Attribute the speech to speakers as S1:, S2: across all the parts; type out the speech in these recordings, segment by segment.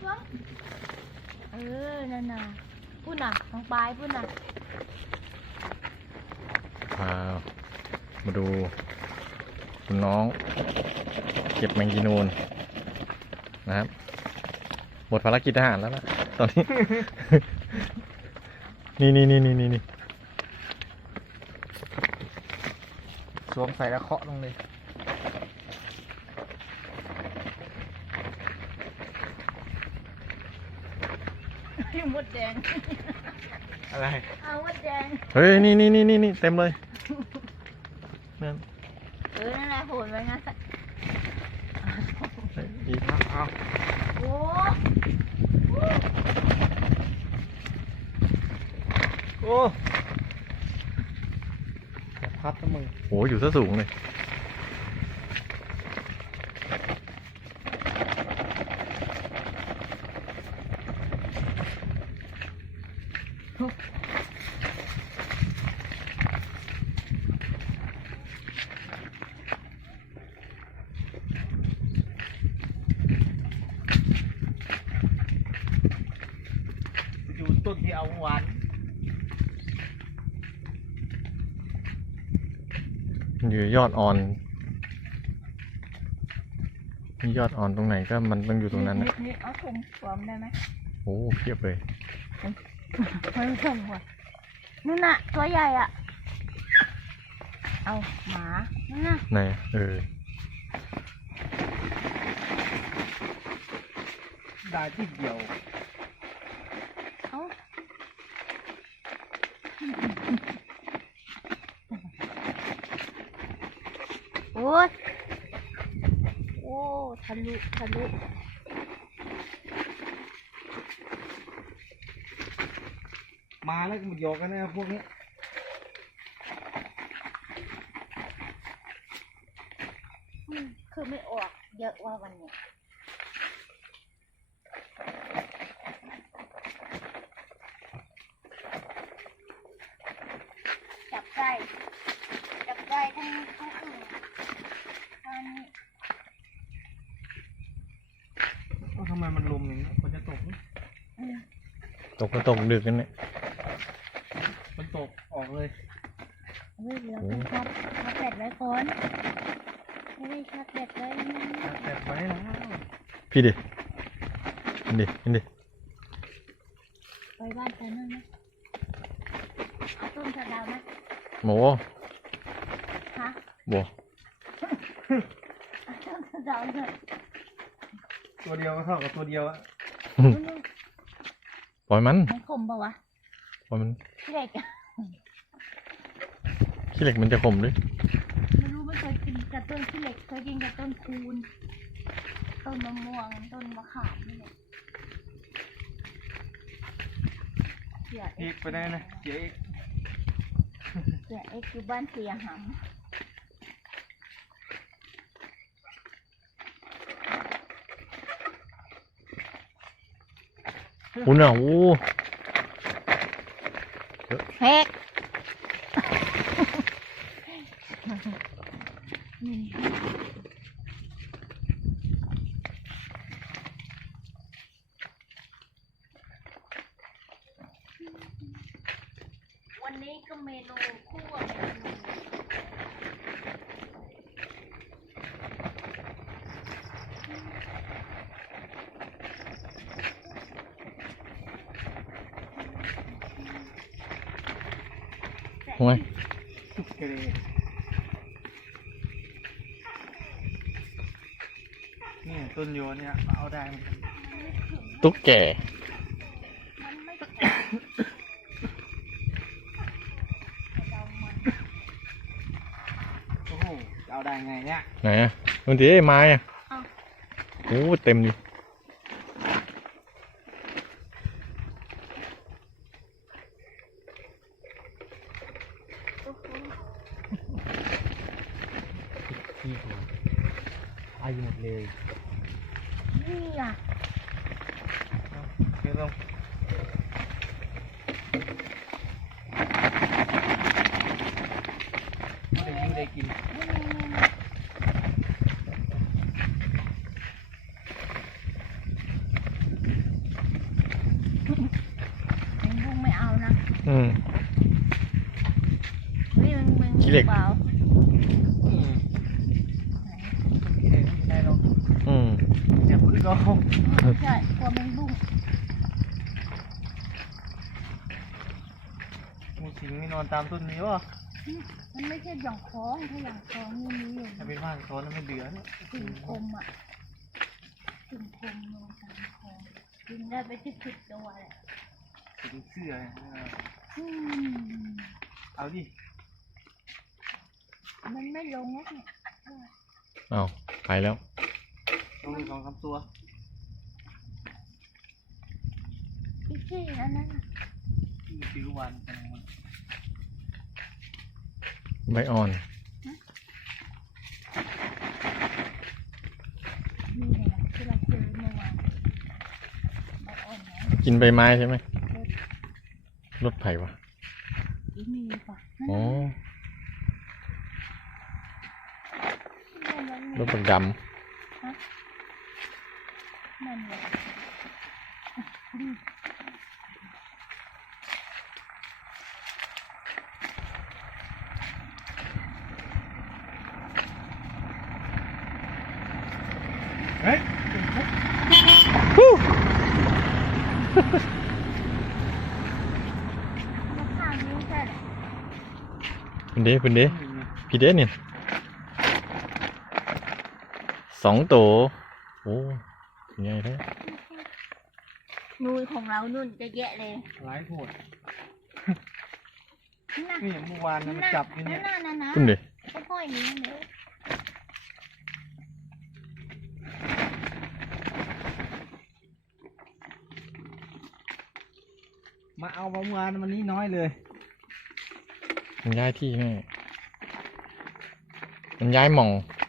S1: วงนั่นน่ะพูดน่ะน้องปลายพูดน่ะ
S2: มาดูคุณน้องเก็บแมงจีนูนนะครับหมดภารกิจทหารแล้วนะตอนนี้ นี่สวมใส่แล้วเคาะลงเลย
S1: มดแดง
S2: อะไร
S1: เอามดแดง
S2: เฮ้ยนี่เต็มเลยนั่น
S1: นั่นแหละโหดไว้งั้น
S2: อีกเอา
S1: โอ้
S2: พัดนะมึงโหอยู่ซะสูงเลย
S3: อยู่ต้นที่เอาหวาน
S2: อยู่ยอดอ่อนนี่ยอดอ่อนตรงไหนก็มันต้องอยู่ตรงนั้นนะ
S1: เอาถุงสวมได้ไหม
S2: โอ้เพียบเลย
S1: ไม่ส่งว่ะนั่นน่ะตัวใหญ่อ่ะเอาหมานั่นน่ะ
S2: ไหน
S3: ได้ที่เดียว
S1: โอ้ยโอ้ทะลุ
S3: มาแล้วก็มาโยกกันนะครับพวกนี้
S1: คือไม่ออกเยอะว่าวันนี้จับได้ทั้งอื่น
S3: ทำไมมันลมอย่างนี้มันจะตก
S2: ก็ตกดึกกันเนี่ย
S3: มันตกออกเลย
S1: เดี๋ยวต้องชัดแบตไว้ก่อนไม่ได้ชัดแบตไว้
S3: ชัดแบตไว้แล้ว
S2: พี่ดิ
S1: ไปบ้านฉันนั่นไหมเอาต้นสะดาวไหม
S2: โห
S1: ฮะ
S2: โห
S1: เอาต้นสะดาวเลย
S3: ตัวเดียวก็เท่ากับตัวเดียวอะ
S2: ปล่อยมัน
S1: คมปะวะ
S2: ปล่อยมัน
S1: ขี้เหล็ก
S2: มันจะขมด้วย
S1: ไม่รู้ไม่เคยกินกับต้นขี้เหล็กเคยกินกับต้นคูนต้นมะม่วงต้นมะขามนี่แหละ
S3: อีกไปได้นะเจ๊
S1: เอ็กอยู่บ้านเสียหำ
S2: คุณอ่ะโอ้
S1: เฮ้วันนี้ก็เมนูคั่วเมนู
S2: โอ้ย
S3: นี่ต้นโยนเนี่ยเอาได้
S2: ตุ๊กแก
S3: โอ้โหเอาได้ไงเนี่ย
S2: ไหนอ่ะบางทีไม้อ่ะโอ้เต็มอยู่
S3: ไอหมดเลย
S1: นี่อ่ะ
S3: เดี๋ยวลงได้กิน
S1: เปล่า
S3: ไม่ได้หรอก
S2: อืม
S3: เนี่ยพื้นก็
S1: ใช่กลัวแมงบุ้ง
S3: งูสิงไม่นอนตามต้นนี้วะ
S1: มันไม่ใช่หย่องคล้องถ้าหย่องคล้องนี่มีอยู่
S3: ถ้าเป็นบ้านเขาแล้วไม่เดือดเนี่ย
S1: สิ่งคมอ่ะสิ่งคมลงตามคลองกินได้ไป10 ตัวแหละ
S3: สิงเสื้อเนี่ย
S1: อืม
S3: เอาดิ
S1: มันไม่ลงแล้วเนี่ย
S2: เอาไปแล้ว
S3: ต้องมี2-3 ตัว
S1: พี่ชี่อันนั้นน่ะ
S3: ที่ซื้อวันกันมัน
S2: ใบอ่อน
S1: นี่แหละที่เราซื้อเมื่อวานใบอ่อนนะ
S2: กินใบไม้ใช่ไหมรถไผ่วะ
S1: อีมีป่ะ
S2: อ๋อรถบักด
S1: นั่นแหละ
S3: เฮ้ย
S1: แล้วข้างนี้ใช่แหละ
S2: ำเป็นเด้พี่เด้เนี่ย2 ตัวโอ้ยังไงแท้
S1: นูนของเรานุ่นจะแยะเลย
S3: หลายโหด
S1: น่ะ
S3: นี่เมื่อวานเนี่ยมันจับอยู่เนี่ย
S1: นั่นนะ
S2: คุณเด้
S1: ค่อยๆนี้เลย
S3: มาเอาเมื่อวานวันนี้น้อยเลย
S2: มันย้ายที่แม่มันย้ายหม่อง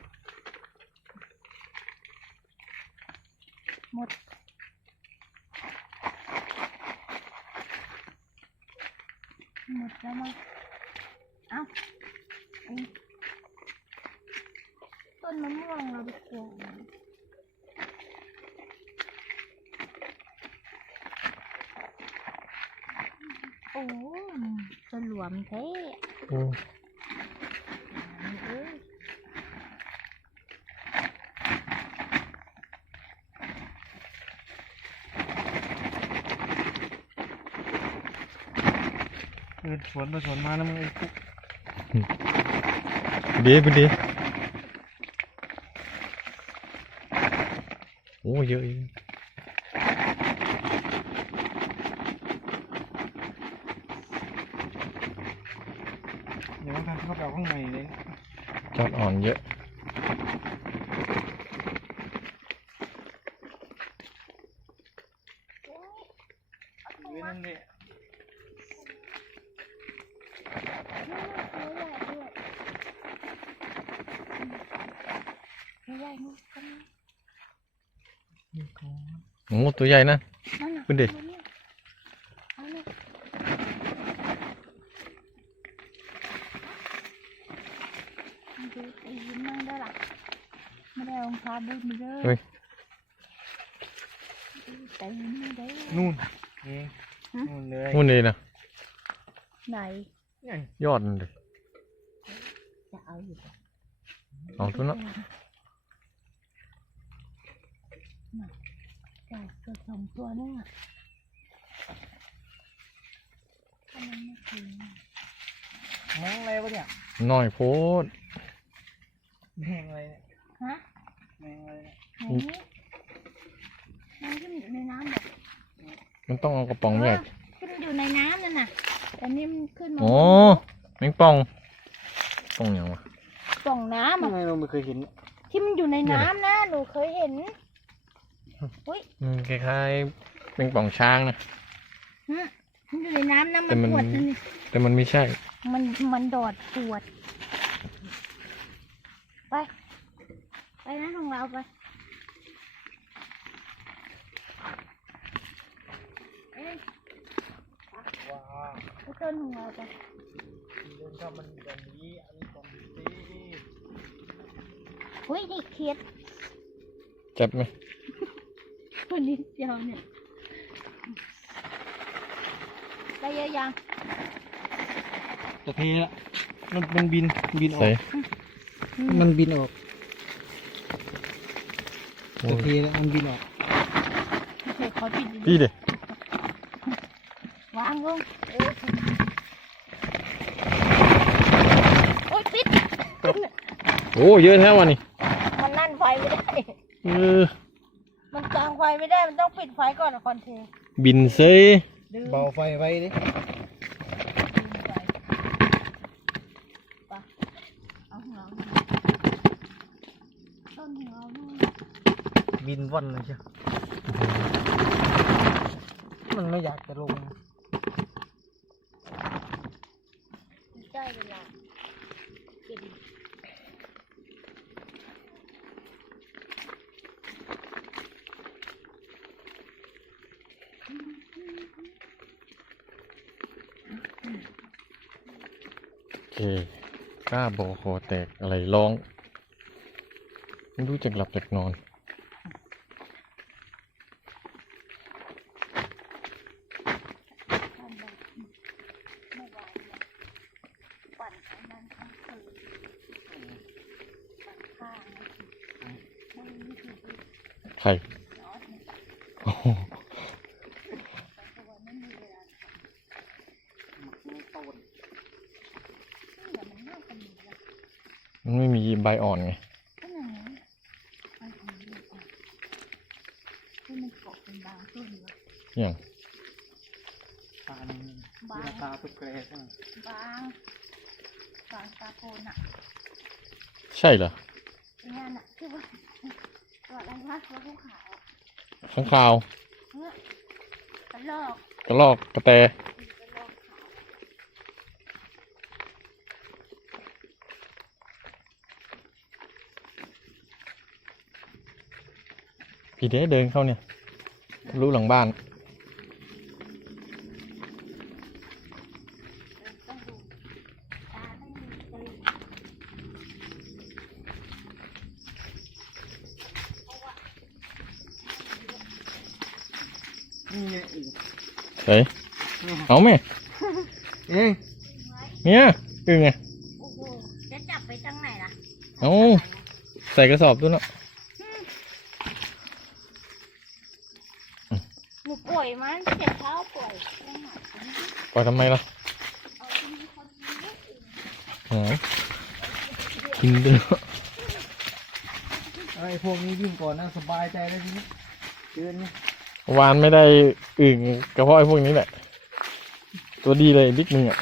S1: หมดแล้วมั้งเอ้าต้นมะม่วงเราไปปลูกโอ้สลวมแท้
S2: โอ้
S1: เอ้ย
S3: สวนไปสวนมานะมึงไอ้กุ๊ก
S2: เป็นเด้โอ้เยอะอยู่
S3: เดี๋ยวมันเข้าไปเอาข้างในเลย
S2: ยอดอ่อนเยอะ
S3: อยู่นั่นเนี่ย
S2: โอ้ตัวใหญ่นะ ขึ้นดิ
S1: ดูไอ้ยิ้มนั่งได้หรอไม่ได้รองเท้าบูทมาเล
S2: เฮ้
S1: ย
S2: ย
S1: แต่ยิ้มไม่ได้
S3: นู่นนี่นู่นเลย
S2: นู่นเลยนะ
S1: ไหน
S3: เนี่ย
S2: ยอดมันเลย
S1: จะเอาอยู่
S2: เอาตัวเนาะ
S1: แต่ตัว2 ตัวนี่อ่ะทำไมไม่ถึง
S3: มองอะไรวะเนี่ย
S2: น้อยโพด
S3: แมงอะไรเนี่ย
S1: ฮะ
S3: แมงอะไรเนี่ย
S1: ไหนมันขึ้นอยู่ในน้ำแบบ
S2: มันต้องเอากระป๋องแยก
S1: ขึ้นอยู่ในน้ำนั่นน่ะแต่นี่มันขึ้นมา
S2: โอ้แมงป่องป่องอย่างวะ
S1: ป่องน้ำ
S3: ทำ
S1: อ่ะ
S3: ไมเราไม่เคยเห็น
S1: ที่มันอยู่ในน้ำนะหนูเคยเห็นอุ้ย
S2: มันคล้ายๆแมงป่องช้างนะ
S1: ฮะมันอยู่ในน้ำนะ
S2: แต่
S1: มัน
S2: มัน
S1: ปวดนี่
S2: แต่มันไม่ใช่
S1: มันโดดปวดไปนะของเราไปเอ้ย
S3: ว้าว
S1: ไปต้นของเราไป
S3: เดินเข้ามันแบบนี้อันนี้ตรงนี้สิ
S1: อุ้ยนี่เคียด
S2: จับไหม
S1: คนนี้เดียวเนี่ยได้เยอะยัง
S3: จะเทละมันบินออ
S2: ใส่
S3: กมันบินออก
S2: โอ้
S3: โอเค
S2: ย
S3: แล้วมันบินออก
S1: โอเคขอปิดดี
S2: พี่เด็
S1: วางลงโอ้ยปิด
S2: โอ้เยอะแท้วันนี้
S1: มันนั่นไฟไม่ได้
S2: เออ
S1: มันกางไฟไม่ได้ มันต้องปิดไฟก่อนอะคอนเทน
S2: บินเซย
S1: ดึง
S3: เบาไฟไว้ดิ
S1: ดึงไฟไปเอาของเราต้นของเรานู่น
S3: บินว่อนเลยใช่มันไม่อยากจะลง
S1: ได้เวลากิน
S2: โอเคกล้าบอกคอแตกอะไรร้องไม่รู้จักหลับจักนอน
S1: ข้ามแบบเมื่อวานเนี่ยปั่นไอ้นั่นทั้งคืนปั่นข้างนะไม่มีวิธีที่
S2: ใคร
S1: นอนเนี่ย
S2: โอ้โห
S1: แต่ตัวไม่มีเวลาไม่โตนนี่มันน่าจะมีนะ
S2: มันไม่มีใบอ่อนไง
S1: ก็อย่างนี้ไปทำนี่ก่อนที่มันเกาะเป็นบางต้นเลย
S2: อย่าง
S3: ตาหนึ่งตาตุกแกรใช่ไหม
S1: บางบางตาโพนอ่ะ
S2: ใช่เหรอ
S1: งานอ่ะคือว่าตัวอะไรวะตัวภูเขาอะ
S2: ข้างคาว
S1: เนี่ยกระลอก
S2: กระรอกกระแต
S1: กระลอกขาว
S2: พี่เด้เดินเข้าเนี่ยรู้หลังบ้าน
S1: ต้องดูตาไม่มีกรี
S3: นี่ไงอีก
S2: เฮ้ยเอาไหม
S3: เอ้ย
S2: เนี่ยอึ่งไง
S1: โอ้โหจะจับไปทางไหนล่ะ
S2: เอาใส่กระสอบด้วยเนาะ
S1: หนูป่วยมันเจ็บเท้าป่วยไปหาคนนี้
S2: ปล่อยทำไมล่ะ
S1: เอาที่มีคนนี้อื่น
S2: หากินด้วยเนาะ
S3: ไอ้พวกนี้วิ่งก่อนนะสบายใจแล้วทีนี้เดินนี่
S2: วานไม่ได้อึ่งกระเพาะไอ้พวกนี้แหละ ตัวดีเลยบิ๊กมึงอ่ะ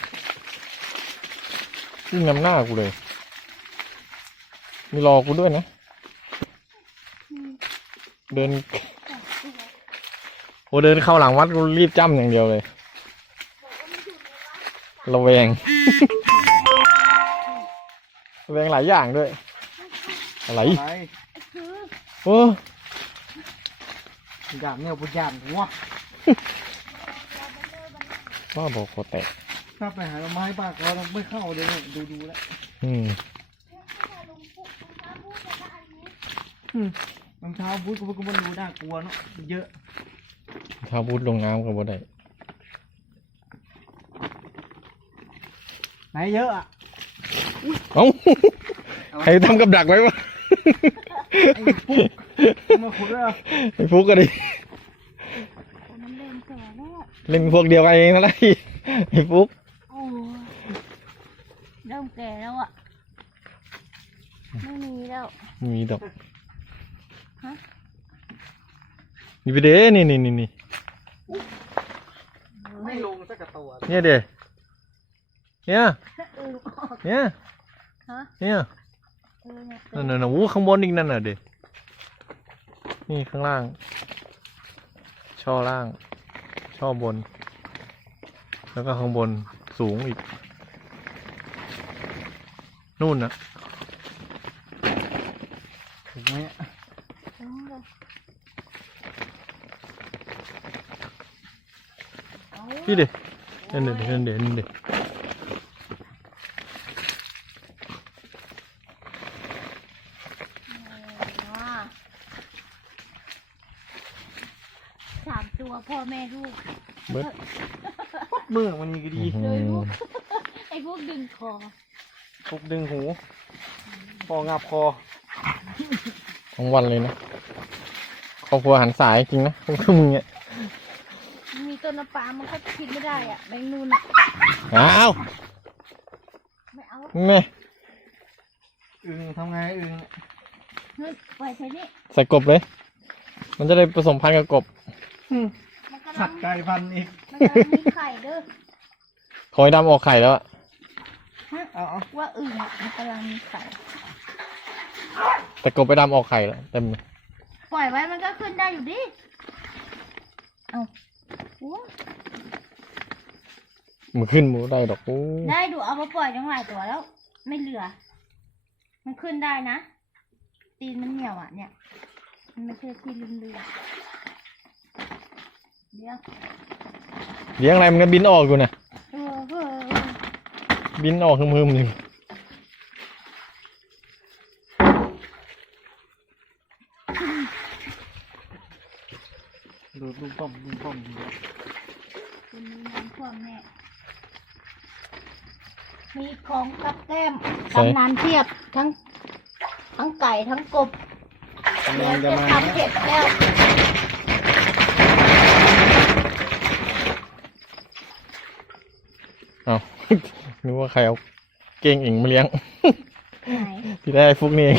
S2: วิ่งนำหน้ากูเลยมีรอกูด้วยนะ เดิน
S1: จับตัว
S2: โอ้เดินเข้าหลังวัดกูรีบจ้ำอย่างเดียวเลย
S1: บอกว่าไม่อยู่ในวัด
S2: ระแวง ระแวงหลายอย่างด้วย อะไร
S3: อะไร
S1: คือ
S2: โอ้
S3: หยาบเนี่ยปุยานหัว
S2: ว่าบอกคอแตก
S3: ถ้าไปหาไม้บ้านเราไม่เข้าเลยเนี่ยดูแล้ว
S2: อืม
S3: รองเท้าบูทก็มันดูน่ากลัวเนาะเยอะ
S2: ถ้าพูดลงน้ำก็บ่ได้
S3: ไหนเยอะอ่ะ
S2: เอ้า ใครทำกับดักไว้วะ
S3: ไอ้ปุ๊กเอามาขุดแล้ว
S2: ไอ้ฟุกก็ดิ
S1: คนนั้นเล่นแก่แล้ว
S2: เล่นพวกเดียวกันเองนั่นแหละไอ้ฟุก
S1: โอ้เริ่มแก่แล้วอ่ะ ไม่มีแล้ว
S2: ไม่มีดอก
S1: ฮะ
S2: นี่ไปเด้นี่
S3: ไม่ลงสักกระตัว
S2: เนี่ยเด้เนี่ย
S1: เออออก
S2: เนี่ย
S1: ฮะ
S2: เนี่ย
S1: เออเนี่ย
S2: นั่นโอ้ข้างบนอีกนั่นน่ะเด้นี่ข้างล่าง ช่อล่าง ช่อบน แล้วก็ข้างบนสูงอีก นู่นน่ะ
S3: ถูกไหม
S1: ถึงเลยเอา
S2: พี่เด้นั่นเด้
S1: 3 ตัวพ่อแม่ลูก
S2: เบิด
S3: มือมันนี่ก็ดี
S2: อื้อหื
S1: เลย
S2: อ
S1: ลูก ไอ้พวกดึงคอ
S3: ทุบดึงหูพองับคอ
S2: ทั้งวันเลยนะครอบครัวหันสายจริงนะพวกมึงเนี่ย
S1: มีต้นน้ำปลามันก็กินไม่ได้อ่ะแมงนูนอ่ะ
S2: อ้าว
S1: ไม่เอา
S2: นี่
S3: อึงทำไงอึง
S1: เฮ้ยปล่อยใส่นี่
S2: ใส่กบเลย มันจะได้ผสมพันธุ์กับกบ
S1: มันกำ
S3: ขั
S1: ลั
S3: ด
S1: ง
S3: ไก่พันอีก
S1: มันกำลังมีไข่เด้อ
S2: คอยดำออกไข่แล้วอะ
S3: เอา
S1: ว่าอึ่งอ่ะมันกำลังมีไข่
S2: แต่กบไปดำออกไข่แล้วเต็มเลย
S1: ปล่อยไว้มันก็ขึ้นได้อยู่ดิเอาโอ้
S2: มันขึ้นหมูได้ดอกโอ้
S1: ได้ดูเอามาปล่อยทั้งหลายตัวแล้ว ไม่เหลือ มันขึ้นได้นะ ตีนมันเหนียวอ่ะเนี่ย มันไม่ใช่ที่ลืมเรือเดี๋ยว
S2: เลี้ยงอะไรมันก็บินออกอยู่นะ
S1: เออ
S2: บินออกมือมึง
S3: ดูดลุงป้อม
S1: คุณมีน้ำท่วมแน่มีของกับแก้มกำนันเทียบทั้งไก่ทั้งกบ
S3: กำ
S1: เดี๋
S3: ลั
S1: ยว
S3: งจะ
S1: จะ
S3: มา
S1: ทำเผ็ดแล้ว
S2: เอา นึกว่าใครเอาเก้งอิงมาเลี้ยง
S1: ไหน
S2: ที่ได้ฟุกนี่เอง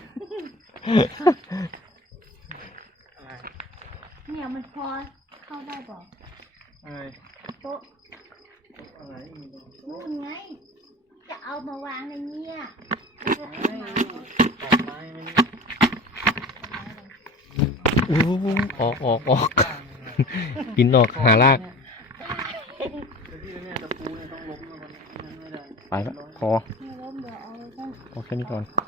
S1: เนี่ยมันพอเข้าได้บอก
S3: อะไร
S1: โต๊ะ
S3: อะไร
S1: นู่นไง จะเอามาวางในเนี้ยแล้วก็
S3: ไม่
S1: มา
S3: ตัดไม้มัน
S2: ออก บินออกหาราก
S3: แต่ที่เนี่ยตะปูเนี่ยต้องล้มแล้วมันไม่ได้
S2: ไปละพอ
S1: ไม่ล้มเดี๋ยวเอาไว้ก่อน
S2: พอแค่นี้ก่อน